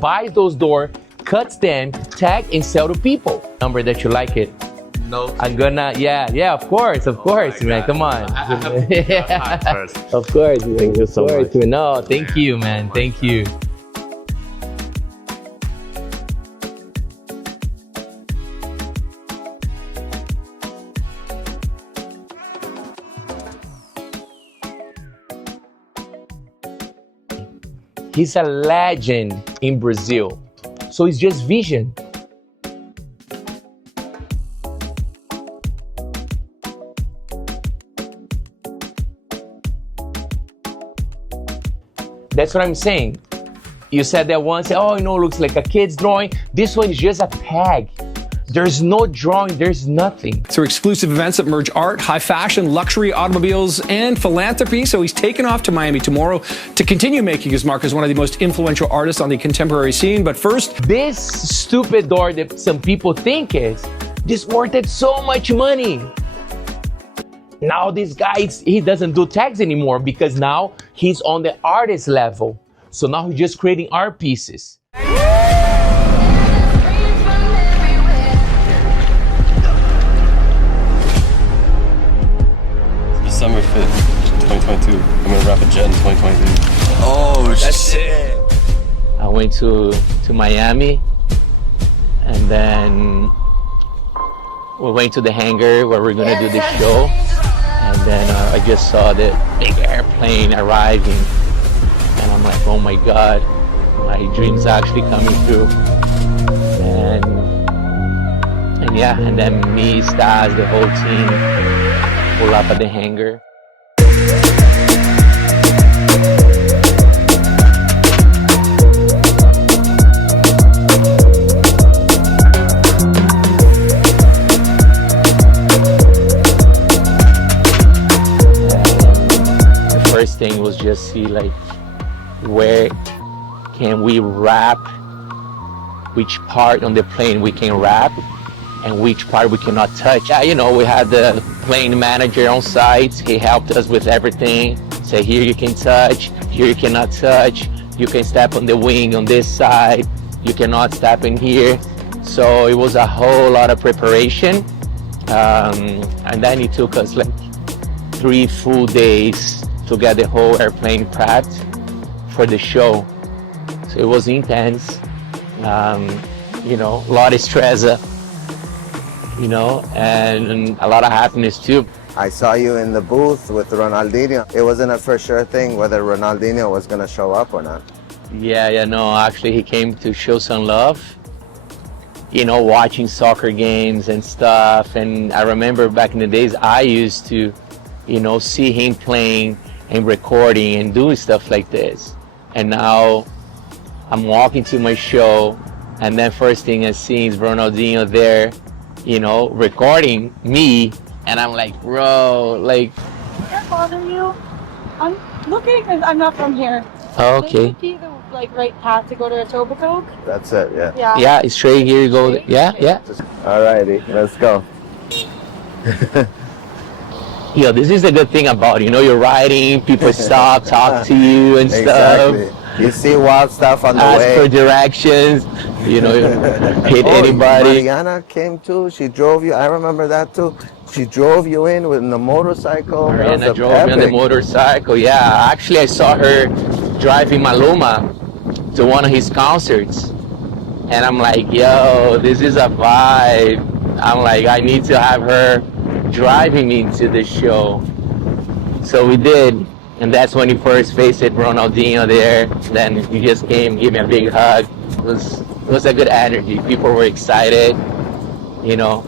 buys those doors, cuts them, tag, and sell to people. Number that you like it. No. I'm gonna, yeah, of course, man. Come on. Of course, thank you so much. No, thank you, man. Thank you. He's a legend in Brazil. So it's just vision. That's what I'm saying. You said that once, oh, you know, it looks like a kid's drawing. This one is just a tag. There's no drawing, there's nothing. Through exclusive events that merge art, high fashion, luxury, automobiles, and philanthropy. So he's taken off to Miami tomorrow to continue making his mark as one of the most influential artists on the contemporary scene. But first, this stupid door that some people think is, this worth so much money. Now this guy, he doesn't do tags anymore because now he's on the artist level. So now he's just creating art pieces. December 5th, 2022. I'm gonna wrap a jet in 2023. oh, shit. I went to Miami, and then we went to the hangar where we're gonna do the show. And then I just saw the big airplane arriving, and I'm like, oh my God, my dream's actually coming true. And yeah, and then me, Stas, the whole team pull up at the hangar. First thing was just see like where can we wrap, which part on the plane we can wrap and which part we cannot touch. Yeah, you know, we had the plane manager on site. He helped us with everything. Say here you can touch, here you cannot touch. You can step on the wing on this side. You cannot step in here. So it was a whole lot of preparation. And then it took us like 3 full days to get the whole airplane prepped for the show. So it was intense, you know, a lot of stress, you know, and a lot of happiness too. I saw you in the booth with Ronaldinho. It wasn't a for sure thing whether Ronaldinho was gonna show up or not. Yeah, no, actually he came to show some love, you know, watching soccer games and stuff. And I remember back in the days, I used to, you know, see him playing and recording and doing stuff like this. And now I'm walking to my show, and then first thing I see is Ronaldinho there, you know, recording me, and I'm like, bro, like. Can't bother you. I'm looking, and I'm not from here. Okay. See the like right path to go to Etobicoke? That's it, yeah. Yeah. Yeah, straight here you go. Yeah. Alrighty, let's go. Yeah, this is the good thing about, you know, you're riding, people stop, talk to you and Exactly. stuff. You see wild stuff on the Ask way. for directions, you know, hit anybody. Mariana came too. She drove you. I remember that too. She drove you in with the motorcycle. And I drove me on the motorcycle. Yeah, actually I saw her driving Maluma to one of his concerts. And I'm like, yo, this is a vibe. I'm like, I need to have her driving me to the show. So we did. And that's when he first faced it, Ronaldinho there. Then he just came, gave me a big hug. It was a good energy. People were excited, you know.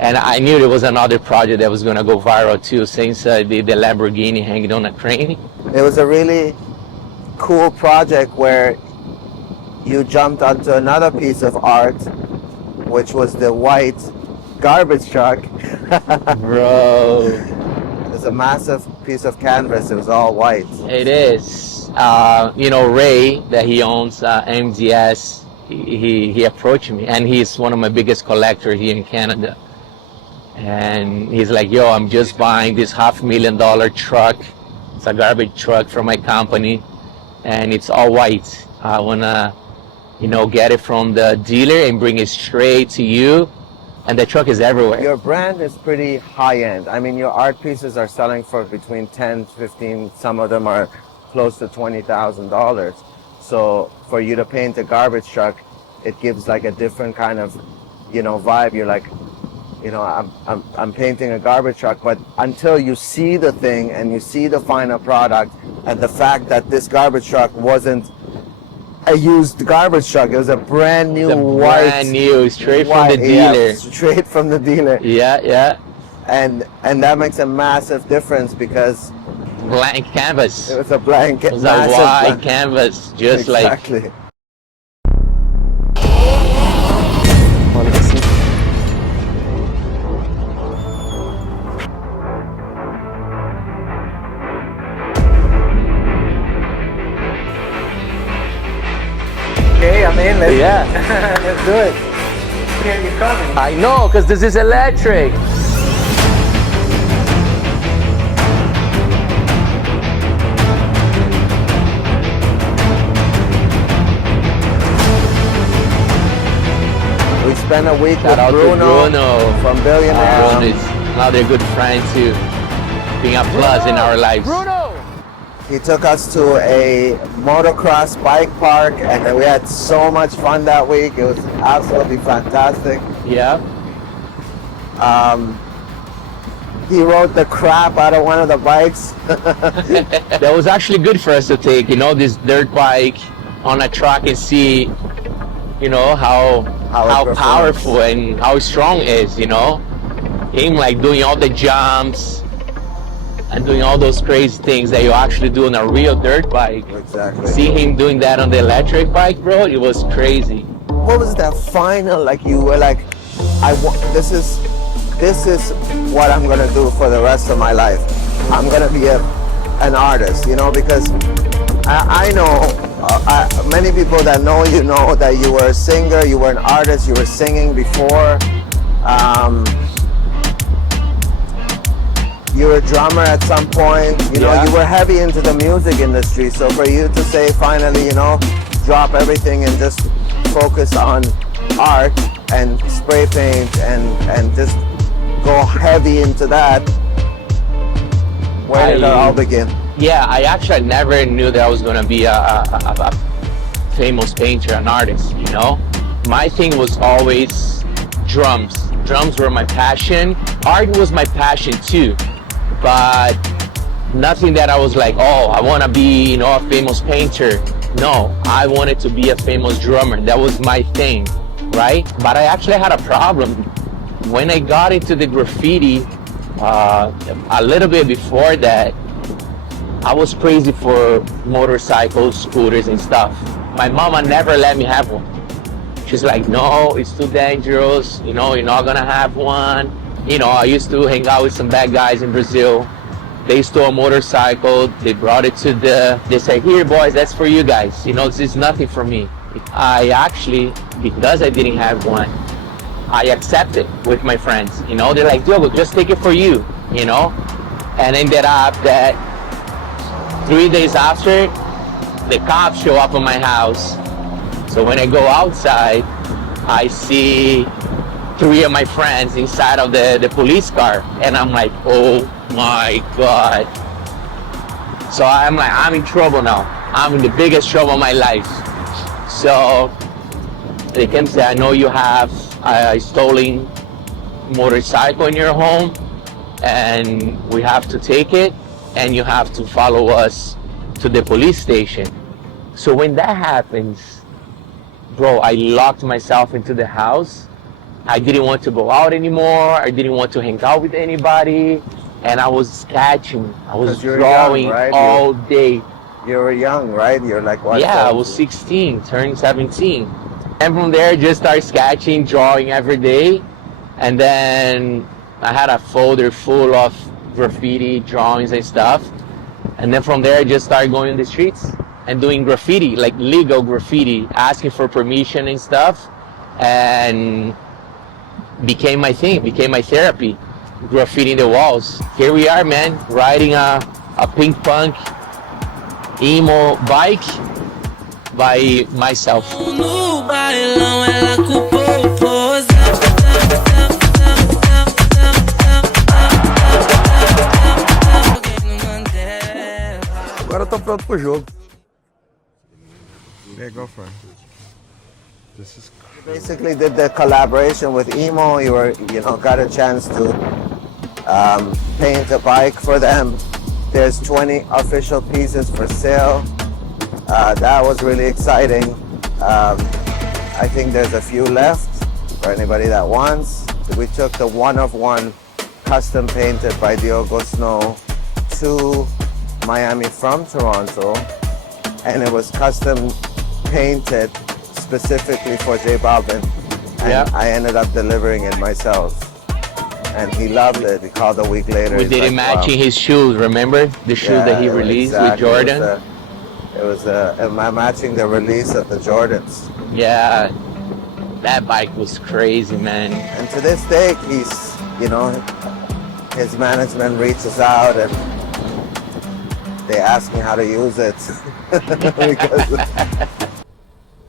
And I knew there was another project that was gonna go viral too, since the Lamborghini hanging on a crane. It was a really cool project where you jumped onto another piece of art, which was the white garbage truck. Bro. It's a massive piece of canvas. It was all white. It is. You know, Ray, that he owns MDS, he approached me, and he's one of my biggest collectors here in Canada. And he's like, yo, I'm just buying this $500,000 truck. It's a garbage truck from my company, and it's all white. I wanna get it from the dealer and bring it straight to you. And the truck is everywhere. Your brand is pretty high end. I mean, your art pieces are selling for between 10, 15, some of them are close to $20,000. So for you to paint a garbage truck, it gives like a different kind of, vibe. You're like, I'm painting a garbage truck, but until you see the thing and you see the final product, and the fact that this garbage truck wasn't a used garbage truck, it was a brand new brand new, straight from the dealer. Yeah, straight from the dealer. Yeah. And that makes a massive difference because Blank canvas. it was a blank, It was a white canvas, just exactly. Okay, I'm in. Let's do it. Here you coming. I know, because this is electric. We spent a week Shout out with to Bruno from Billionaires. Bruno is another good friend too, being a plus in our lives. He took us to a motocross bike park, and we had so much fun that week. It was absolutely fantastic. Yeah. He rode the crap out of one of the bikes. That was actually good for us to take, this dirt bike on a track and see, how performs. powerful and how strong it is, Him like doing all the jumps and doing all those crazy things that you actually do on a real dirt bike. Exactly. See him doing that on the electric bike, bro, it was crazy. What was that final, like you were like, this is what I'm gonna do for the rest of my life. I'm gonna be an artist, because I know many people that know you know that you were a singer, you were an artist, you were singing before. You were a drummer at some point, you were heavy into the music industry. So for you to say finally, drop everything and just focus on art and spray paint and just go heavy into that, where did it all begin? Yeah, I actually never knew that I was gonna be a famous painter, an artist, My thing was always drums. Drums were my passion. Art was my passion too. But nothing that I was like, I want to be, a famous painter. No, I wanted to be a famous drummer. That was my thing, right? But I actually had a problem. When I got into the graffiti, a little bit before that, I was crazy for motorcycles, scooters and stuff. My mama never let me have one. She's like, no, it's too dangerous. You're not going to have one. I used to hang out with some bad guys in Brazil. They stole a motorcycle. They brought it to they said, here, boys, that's for you guys. This is nothing for me. I actually, because I didn't have one, I accepted with my friends. They're like, Diogo, just take it for you, And ended up that 3 days after, the cops show up at my house. So when I go outside, I see 3 of my friends inside of the police car, and I'm like, oh my God. So I'm like, I'm in trouble now. I'm in the biggest trouble of my life. So they came and say, I know you have a stolen motorcycle in your home, and we have to take it, and you have to follow us to the police station. So when that happens, bro, I locked myself into the house. I didn't want to go out anymore. I didn't want to hang out with anybody. And I was sketching. I was drawing young, right? all day. You were young, right? You're like what? Yeah, I was 16, turning 17. And from there, just started sketching, drawing every day. And then I had a folder full of graffiti drawings and stuff. And then from there, I just started going on the streets and doing graffiti, like legal graffiti, asking for permission and stuff. And became my thing, became my therapy, graffitiing the walls. Here we are, man, riding a pink punk emo bike, by myself. Agora eu tô pronto pro jogo. Yeah, go for it. This is Basically did the collaboration with Emo. Got a chance to paint a bike for them. There's 20 official pieces for sale. That was really exciting. I think there's a few left for anybody that wants. We took the one-of-one custom painted by Diogo Snow to Miami from Toronto, and it was custom painted specifically for J Balvin, and Yeah. I ended up delivering it myself, and he loved it. He called a week later. We He's did it like, matching wow. his shoes, remember? The shoes that he Yeah, released exactly. with Jordan? It was matching the release of the Jordans. Yeah, that bike was crazy, man. And to this day, his management reaches out and they ask me how to use it. Because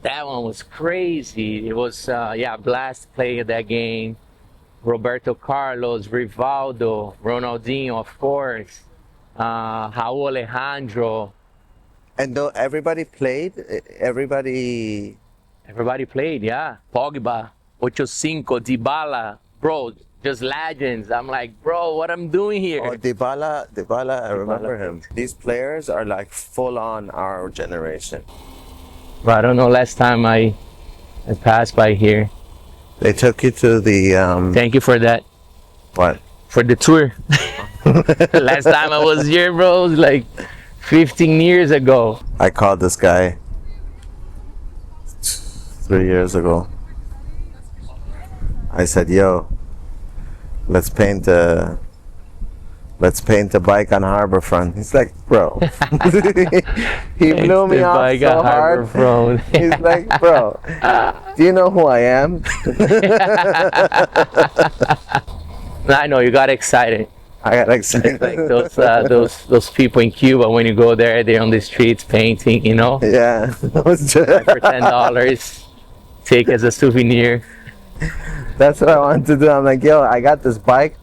That one was crazy. It was, Blast playing that game. Roberto Carlos, Rivaldo, Ronaldinho, of course, Raul Alejandro. and though everybody played, everybody played, yeah. Pogba, 85, Dybala, bro, just legends. I'm like, bro, what I'm doing here? Oh, Dybala, I remember him. These players are like full on our generation. Bro, I don't know, last time I passed by here. They took you to the Thank you for that, what? for the tour. Last time I was here, bro, it was like 15 years ago. I called this guy 3 years ago. I said, "Yo, let's paint a bike on Harborfront." He's like, "Bro," he blew me off so hard. He's like, "Bro, do you know who I am?" I know, you got excited. I got excited. Like those people in Cuba, when you go there, they're on the streets painting, Yeah, it was just- for $10, take as a souvenir. that's what I wanted to do. I'm like, "Yo, I got this bike.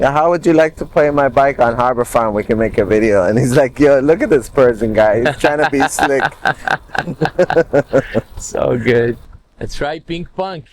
Yeah, how would you like to play my bike on Harborfront? We can make a video." And he's like, "Yo, look at this Persian guy. He's trying to be slick." So good. That's right, Pink Punk.